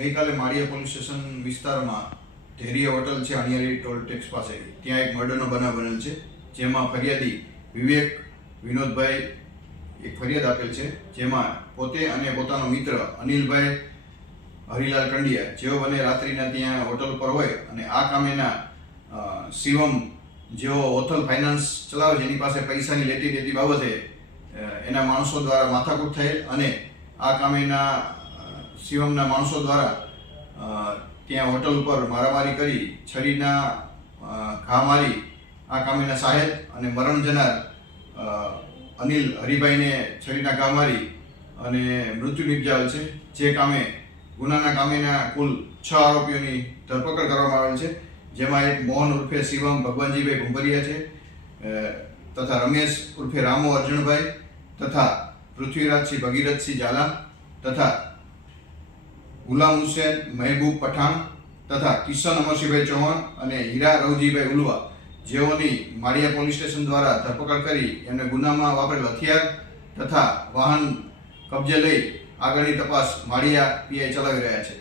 ગઈકાલે માળિયા police station વિસ્તારમાં ધૈર્ય હોટલ છે અણિયારી ટોલ ટેક્સ પાસે, ત્યાં એક મર્ડરનો બનાવ બનેલ છે, જેમાં ફરિયાદી વિવેક વિનોદભાઈ એક ફરિયાદ આપેલ છે, જેમાં પોતે અને પોતાનો મિત્ર અનિલભાઈ હરિલાલ કંડિયા જેઓ બંને રાત્રિના ત્યાં હોટલ પર હોય અને આ કામેના શિવમ જેઓ ઓથલ ફાઇનાન્સ ચલાવે છે એની પાસે પૈસાની લેતી દેતી બાબતે એના માણસો દ્વારા માથાકૂટ થયેલ અને આ કામેના શિવમના માણસો દ્વારા ત્યાં હોટલ ઉપર મારામારી કરી છરીના ઘા મારી આ કામેના સાહેબ અને મરણ જનાર અનિલ હરિભાઈને છરીના ઘા મારી અને મૃત્યુ નિપજાવેલ છે. જે કામે ગુનાના કામેના કુલ 6 આરોપીઓની ધરપકડ કરવામાં આવેલ છે, જેમાં એક મોહન ઉર્ફે શિવમ ભગવાનજીભાઈ ભુંભરિયા છે, તથા રમેશ ઉર્ફે રામો અર્જુનભાઈ, તથા પૃથ્વીરાજસિંહ ભગીરથસિંહ ઝાલા, તથા ગુલામ હુસેન મહેબૂબ પઠાણ, તથા કિશન અમરસિંહભાઈ ચૌહાણ અને હીરા રવજીભાઈ ઉલવા, જેઓની માળિયા પોલીસ સ્ટેશન દ્વારા ધરપકડ કરી એમને ગુનામાં વાપરેલ હથિયાર તથા વાહન કબજે લઈ આગળની તપાસ માળિયા પીઆઈ ચલાવી રહ્યા છે.